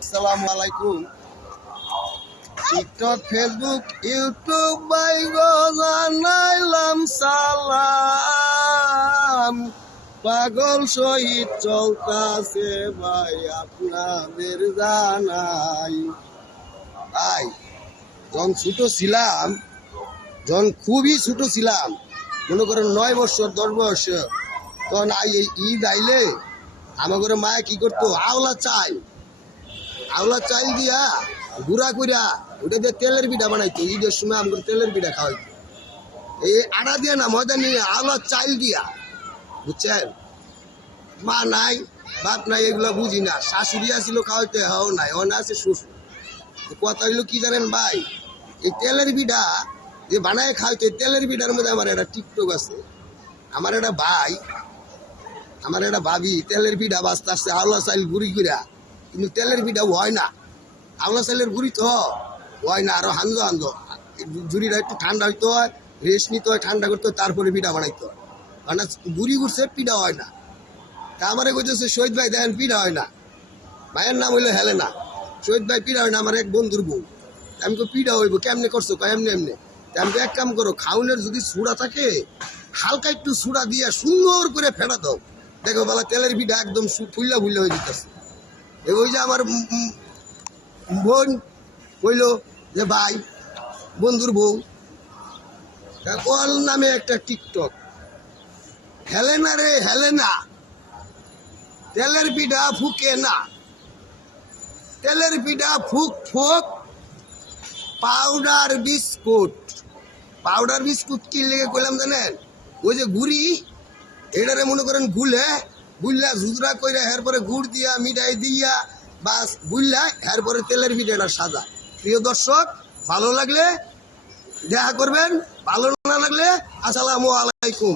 আসসালামু আলাইকুম। TikTok, Facebook, YouTube by গো জানাইলাম সালাম। পাগল শহীদ চলতাছে ভাই আপনাদের জানাই। ভাই যখন ছোট ছিলাম, যখন খুবই ছোট ছিলাম, মনে করেন 9 বছর 10 বয়স, তখন এই ঈদ আইলে আমার মায়ে কি করতো, আওলা চাল দিয়া গুড়া কইরা ওটা দিয়ে তেলের পিঠা বানাইতো। ঈদের সময় আমাকে তেলের পিঠা খাওয়াইতো, এই আটা দিয়ে না, ময়দা নিয়ে, আওলা চাল দিয়া, বুঝছেন। মা নাই, বাপ নাই, এগুলো বুঝি না। শাশুড়ি আসছিল খাওয়াইতে, হাও নাই, ও না আছে শ্বশুর। কথা হইলো কি জানেন ভাই, এই তেলের পিঠা যে বানায় খাওয়াইতো, তেলের পিঠার মধ্যে আমার একটা টিকটক আছে। আমার একটা ভাই, আমার একটা ভাবি তেলের পিঠা বাঁচতে আসছে আওলা চাল গুড়ি কইরা, কিন্তু তেলের পিঠা হয় না। আওলা চালের গুড়ি তো হয় না, আরো হান্দো ঝুড়িটা একটু ঠান্ডা হইতে হয়, রেস্ট নিতে হয়, ঠান্ডা করতে হয়, তারপরে পিঠা বানাইতে হয়। মানে গুড়ি ঘুরছে, পিঠা হয় না। তা আমারে কইতেছে শহীদ ভাই দেখেন পিঠা হয় না। ভাইয়ের নাম হইলো হেলেনা। শহীদ ভাই পিঠা হয় না, আমার এক বন্ধুর বউ। আমি কই পিঠা হইব কেমনে করছো, কয় এমনি। আমি এক কাম করো, খাউনের যদি সুড়া থাকে, হালকা একটু সুড়া দিয়ে সুন্দর করে ফেটা দাও, দেখো বলা তেলের পিঠা একদম ফুল্লা হয়ে যেতেছে। ওই যে আমার বোন কইল যে ভাই, বন্ধুর বউ, ওর নামে একটা টিকটক, হেলেনা রে হেলেনা, তেলের পিঠা ফুকে না, তেলের পিঠা ফুক ফুক, পাউডার বিস্কুট কি লেগে কইলাম জানেন, ওই যে গুড়ি, এটারে মনে করেন গুল্লা ঝুজরা কইরা এরপরে গুড় দিয়া মিঠাই দিয়া বাস গুল্লা, এরপরে তেলের পিঠাটা সাজা। প্রিয় দর্শক, ভালো লাগলে দেখা করবেন, ভালো না লাগলে আসসালামু আলাইকুম।